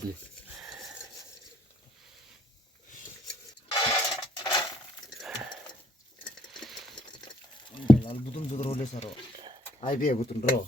आधी. लाल बुतून जुगर होले सरो आई बे बुतून रो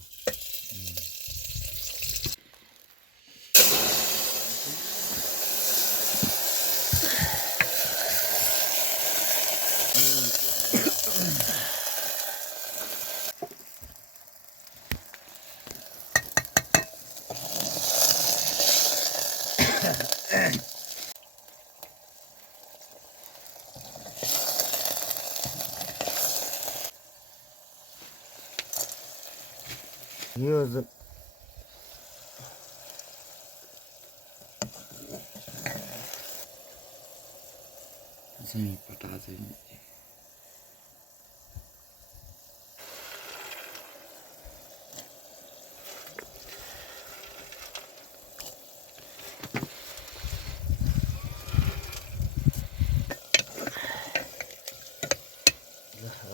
यूज Sini patah sini.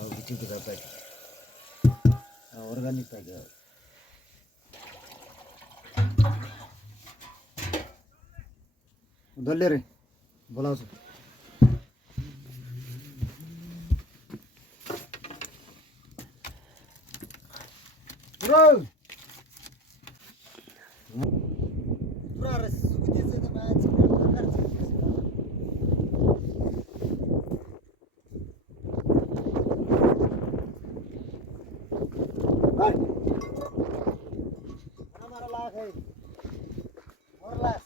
बिटी kita pakai organik pakai उधर ले रे बोला उसे Bro Bro res sukuti se तो मैच कर हमारा लाख है और lakh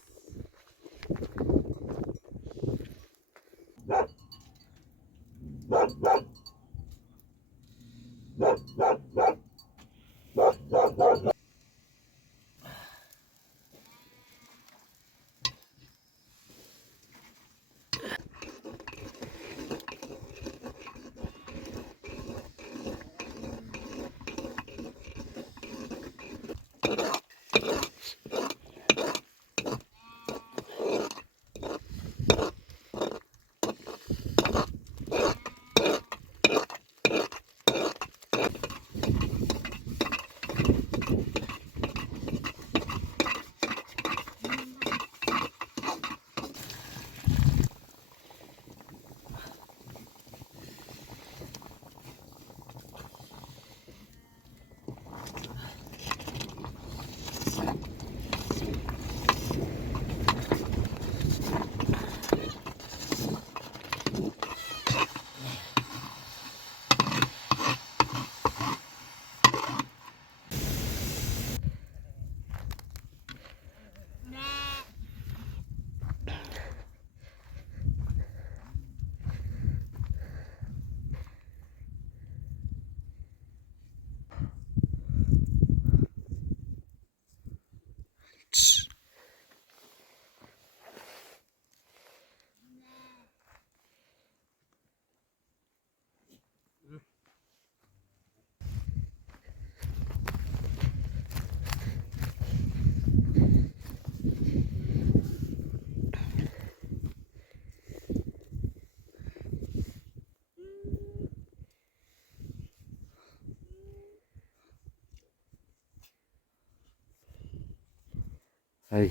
Hai.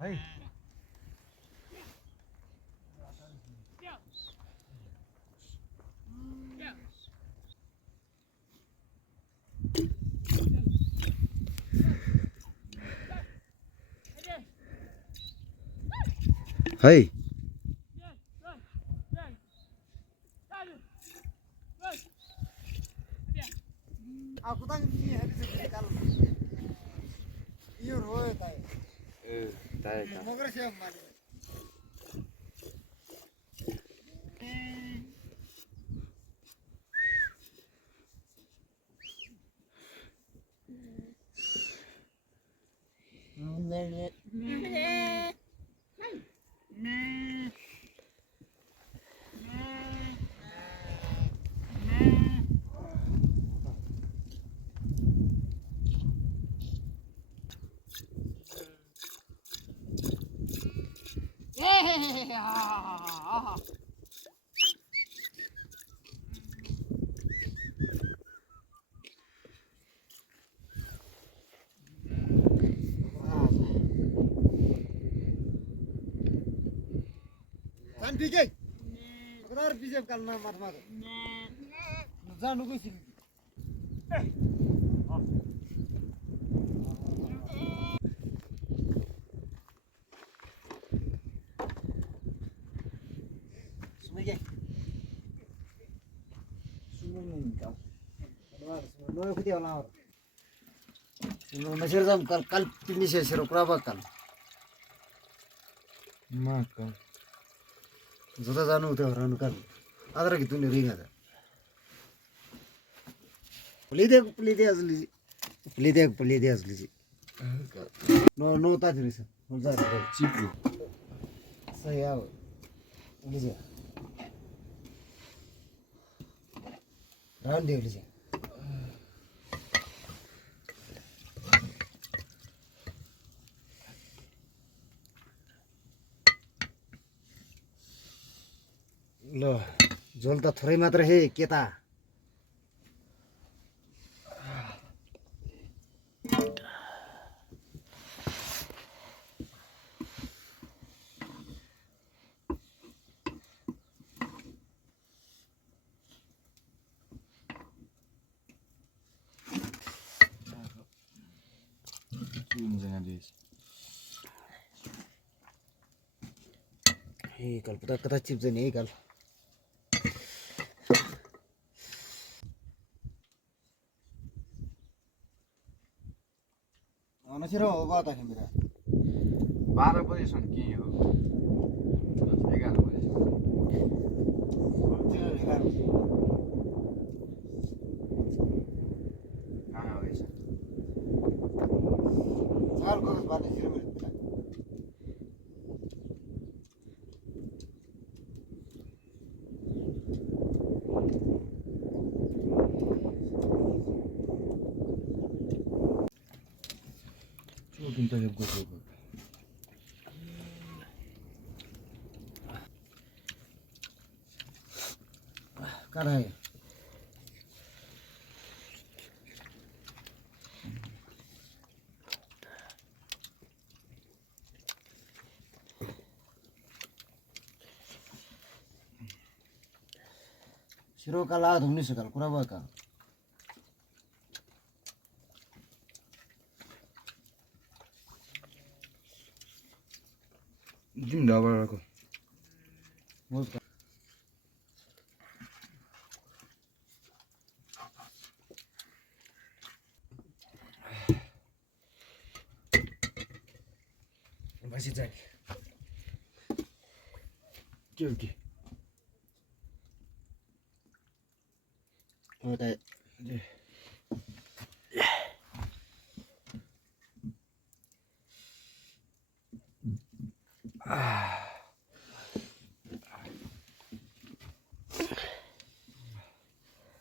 Hey. Hai. Aku tak ni habis sekali. Iyo roy tay. Tay. Magar siap mali. Kan ठीक आहे कदार बिजेप कालना मात मात जानु गइसिल सुमे के सुमे नि का नो खुदी होला सुमे मसेर जाम काल काल तिमी शेर कुरा बकाल Maka. जुदा जानु उते हरानु काल आदर कि तुने रिंगा दा पुलिदे असली नो ता थिरिस नो जा Cipu. सही आओ लिजे राउंड दे लिजे लो झोल त थोरै मात्र हे केता Cium jangan dis. हे कल पता कता चिप्स नि हे कल नसिर हो बात है मेरा 12 बजेसम्म के हो 11 बजेसम्म कहाँ रहेछ साल को बात सिर में Coba kita lihat gua. कहाँ है सिरो का लाद हमने सकल कुराबा का Jum dah bawa aku. बहुत का masih जाए Oke. होता है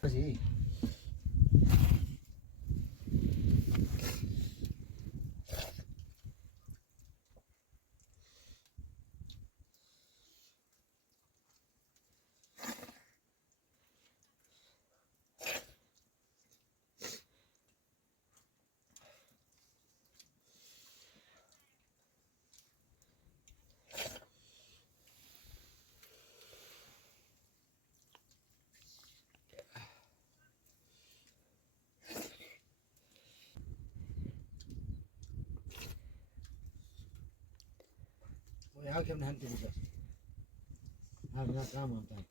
masih यहाँ क्या नाम तेरे का हाँ काम आता है